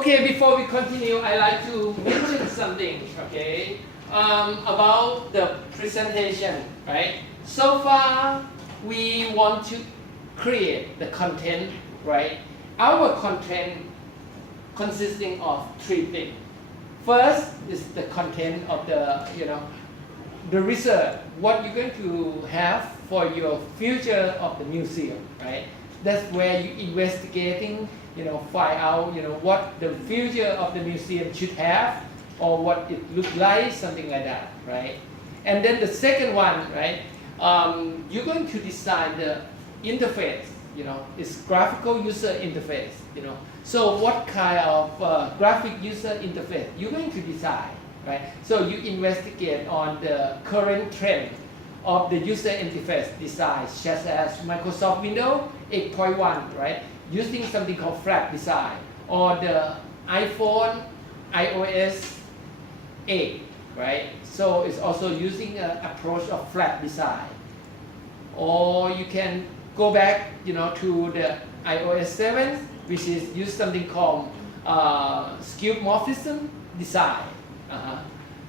Okay, before we continue, I like to mention something, okay, about the presentation, right? So far, we want to create the content, right? Our content consisting of three things. First is the content of the, the research, what you're going to have for your future of the museum, right? That's where you're investigating, find out, what the future of the museum should have or what it looks like, something like that, right? And then the second one, right? You're going to design the interface, it's graphical user interface, So what kind of graphic user interface you're going to design, right? So you investigate on the current trend of the user interface design, such as Microsoft Windows 8.1, right? Using something called flat design, or the iPhone iOS 8, right? So it's also using an approach of flat design. Or you can go back, to the iOS 7, which is use something called skeuomorphism design.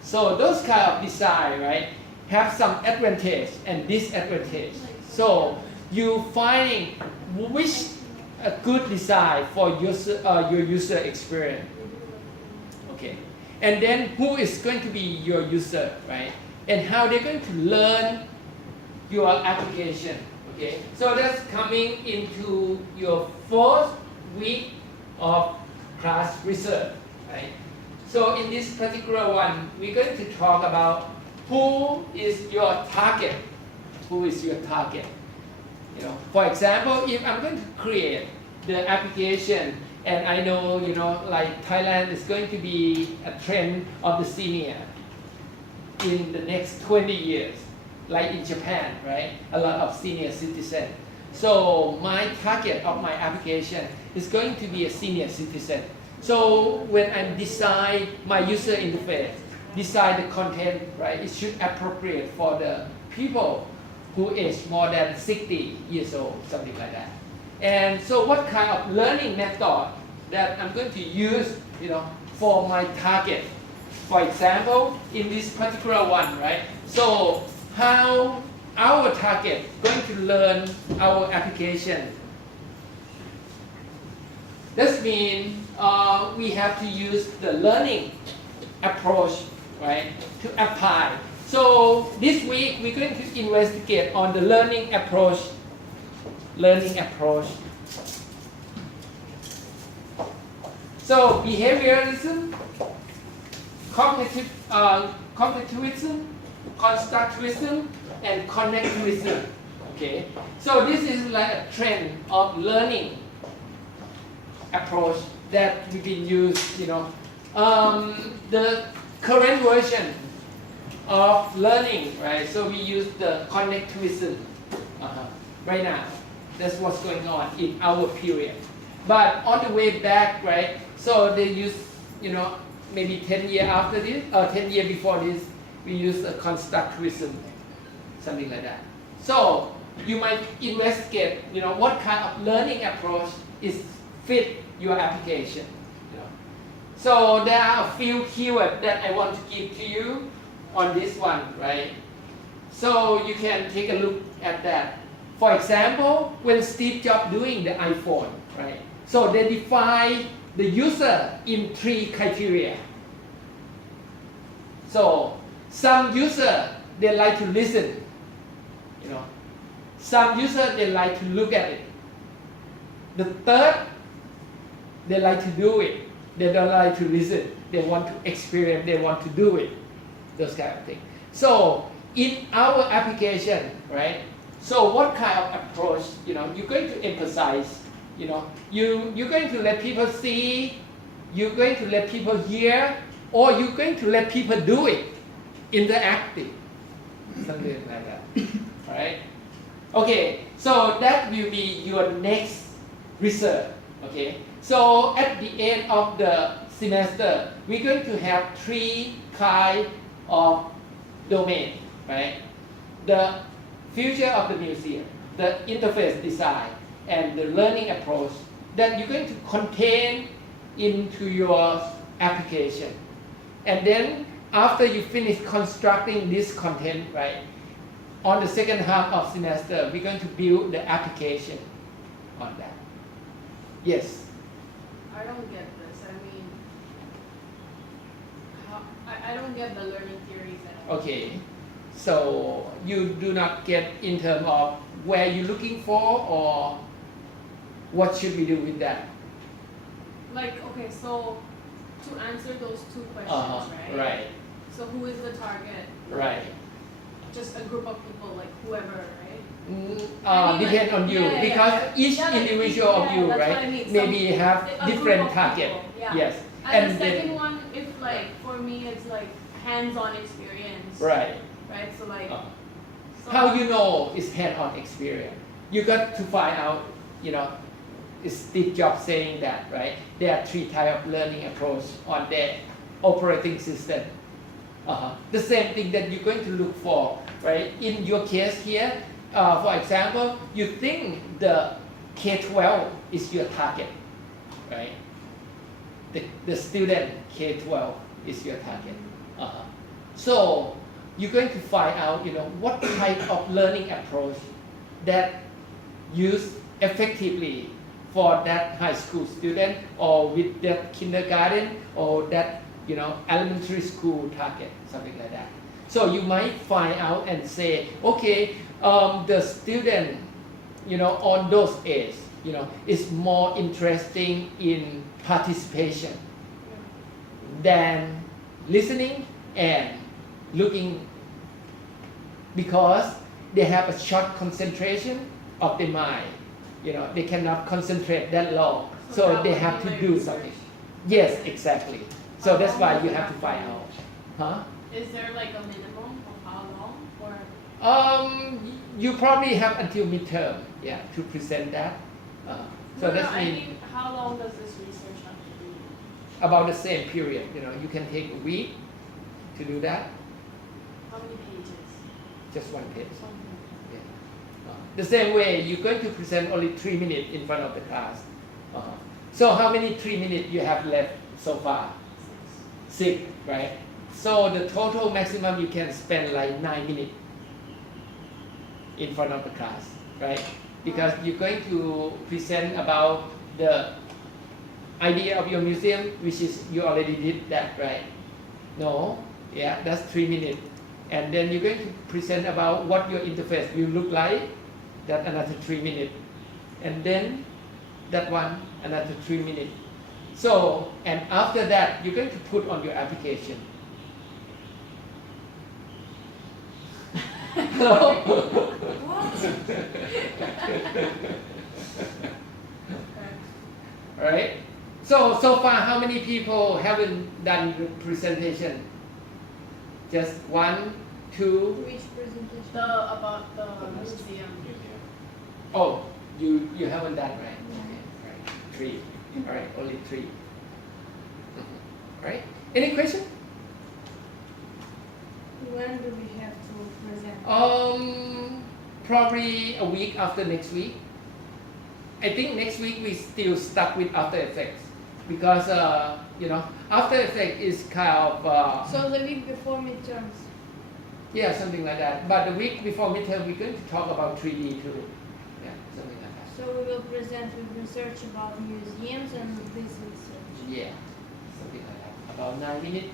So those kind of design, right, have some advantage and disadvantage. So you finding which a good design for your user experience. Okay, and then who is going to be your user, right? And how they're going to learn your application. Okay, so that's coming into your fourth week of class research, right? So in this particular one, we're going to talk about who is your target. Who is your target? For example, if I'm going to create the application, and I know, like Thailand is going to be a trend of the senior in the next 20 years, like in Japan, right? A lot of senior citizens. So my target of my application is going to be a senior citizen. So when I design my user interface, design the content, right, it should appropriate for the people who age more than 60 years old, something like that. And so what kind of learning method that I'm going to use, for my target? For example, in this particular one, right? So how our target going to learn our application? That means we have to use the learning approach, right, to apply. So this week we're going to investigate on the learning approach. So behavioralism, cognitivism, constructivism, and connectivism. Okay. So this is like a trend of learning approach that we can use. The current version of learning, right? So we use the connectivism right now. That's what's going on in our period. But on the way back, right? So they use, maybe 10 years after this, or 10 years before this, we use a constructivism, something like that. So you might investigate, what kind of learning approach is fit your application. So there are a few keywords that I want to give to you on this one, right? So you can take a look at that. For example, when Steve Jobs doing the iPhone, right? So they define the user in 3 criteria. So some user, they like to listen, Some user, they like to look at it. The third, they like to do it. They don't like to listen. They want to experience, they want to do it. Those kind of things. So in our application, right? So what kind of approach, you're going to emphasize, you're going to let people see, you're going to let people hear, or you're going to let people do it, interactive, something like that, all right? Okay, so that will be your next research, okay? So at the end of the semester, we're going to have 3 kinds of domain, right? The future of the museum, the interface design, and the learning approach that you're going to contain into your application. And then after you finish constructing this content, right, on the second half of semester, we're going to build the application on that. Yes? I don't get this. I mean, I don't get the learning theories at all. Okay. So you do not get in terms of where you're looking for, or what should we do with that? Like, okay, so to answer those two questions, right? Right. So who is the target? Right. Just a group of people, like whoever, right? Depend on you, because each individual of you, right, I mean. maybe have a different group of target. people, yeah. Yes. And the second one, if like for me, it's like hands-on experience. Right. Right. So like. So How you know it's hands-on experience? You got to find out. You know, it's Steve Jobs saying that, right? There are 3 types of learning approach on the operating system. The same thing that you're going to look for, right? In your case here, for example, you think the K-12 is your target, right? The student K-12 is your target. So you're going to find out, you know, what type of learning approach that used effectively for that high school student, or with that kindergarten, or that, you know, elementary school target, something like that. So you might find out and say, okay, the student, you know, on those age, you know, is more interesting in participation than listening and looking, because they have a short concentration of the mind. You know, they cannot concentrate that long, so they have to do something. Yes, exactly. So that's why you have to find out. Huh? Is there like a minimum of how long, or? You probably have until midterm, yeah, to present that. So that's I mean, how long does this research have to be? About the same period. You know, you can take a week to do that. How many pages? Just 1 page. Just 1 page. The same way, you're going to present only 3 minutes in front of the class. So how many 3 minutes you have left so far? 6, right? So the total maximum you can spend like 9 minutes in front of the class, right? Because you're going to present about the idea of your museum, which is you already did that, right? No, yeah, that's 3 minutes. And then you're going to present about what your interface will look like. That another 3 minutes, and then that one another 3 minutes. So, and after that, you're going to put on your application. Hello. All right. So far, how many people haven't done the presentation? Just 1, 2. Which presentation? About the museum. Oh, you haven't done, right? Okay, right. 3. All right, only 3. All right. Any question? When do we have to present? Probably a week after next week. I think next week we still stuck with After Effects, because you know, After Effects is kind of So the week before midterms. yeah, something like that. But the week before midterm, we're going to talk about 3D too. Yeah, something like that. So we will present with research about museums and this research. Yeah, something like that. About 9 minutes.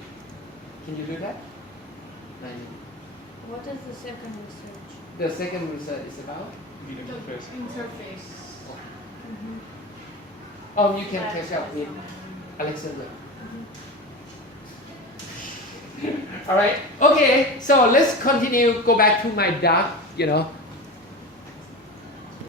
Can you do that? 9 minutes. What is the second research? The second research is about? The interface. Oh, you can catch up with Alexander. All right. Okay. So let's continue. Go back to my dark, you know,